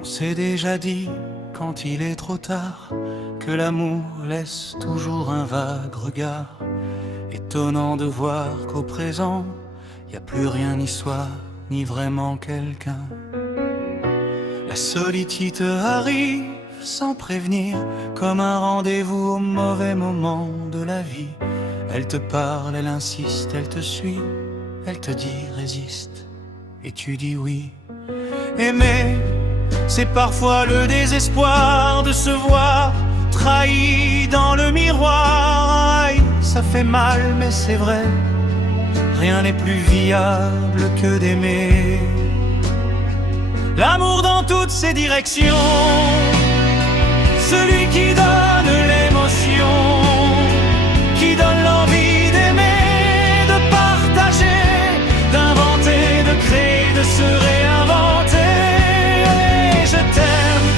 On s'est déjà dit, quand il est trop tard, que l'amour laisse toujours un vague regard. Étonnant de voir qu'au présent, y a plus rien ni soi, ni vraiment quelqu'un. La solitude arrive sans prévenir, comme un rendez-vous au mauvais moment de la vie. Elle te parle, elle insiste, elle te suit, elle te dit résiste, et tu dis oui. Aimer, c'est parfois le désespoir de se voir trahi dans le miroir. Aïe, ça fait mal, mais c'est vrai, rien n'est plus viable que d'aimer. L'amour dans toutes ses directions, celui qui donne l'émotion, qui donne l'envie d'aimer, de partager, d'inventer, de créer, de se réinventer. Et je t'aime,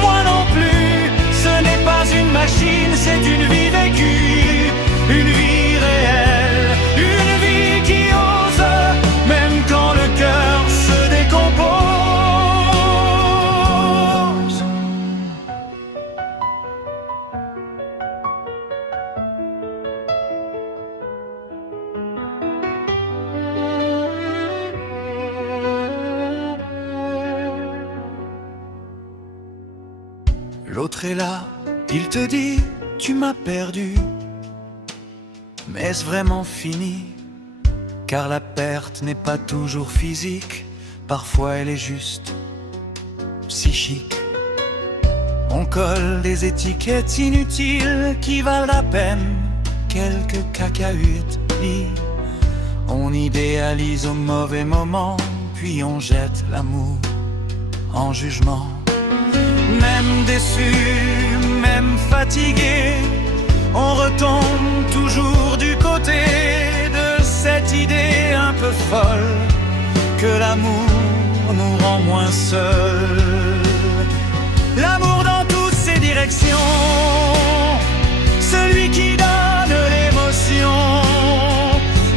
moi non plus, ce n'est pas une machine, c'est une vie vécue, une vie réelle, une vie qui ose, même quand le cœur se décompose. L'autre est là, il te dit, tu m'as perdu. Mais est-ce vraiment fini? Car la perte n'est pas toujours physique, parfois elle est juste psychique. On colle des étiquettes inutiles qui valent à peine quelques cacahuètes. On idéalise au mauvais moment, puis on jette l'amour en jugement. Même déçu, même fatigué, on retombe toujours du côté de cette idée un peu folle que l'amour nous rend moins seuls. L'amour dans toutes ses directions, celui qui donne l'émotion,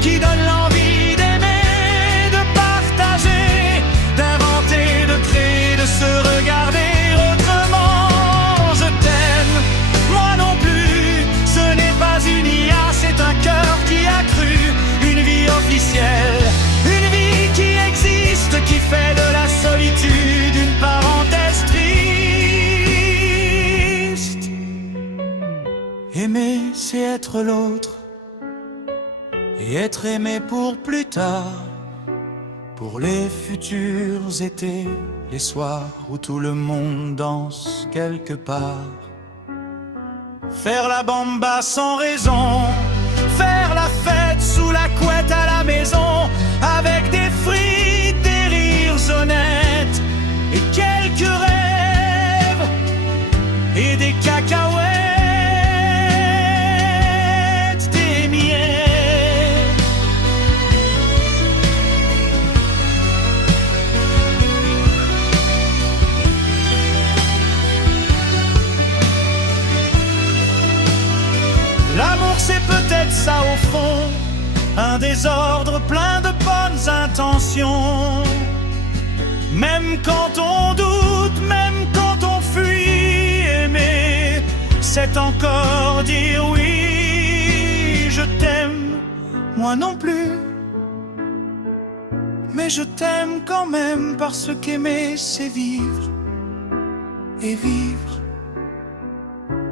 qui donne l'envie d'aimer, de partager, d'inventer, de créer, de se regarder. Une vie qui existe, qui fait de la solitude une parenthèse triste. Aimer, c'est être l'autre, et être aimé pour plus tard, pour les futurs étés, les soirs où tout le monde danse quelque part. Faire la bamba sans raison, faire la fête sous la couette à la maison, avec des frites, des rires honnêtes, et quelques rêves, et des cacahuètes, des miels. L'amour c'est peut-être ça au fond, un désordre plein de bonnes intentions. Même quand on doute, même quand on fuit, aimer, c'est encore dire oui. Je t'aime, moi non plus, mais je t'aime quand même, parce qu'aimer c'est vivre, et vivre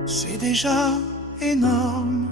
c'est déjà énorme.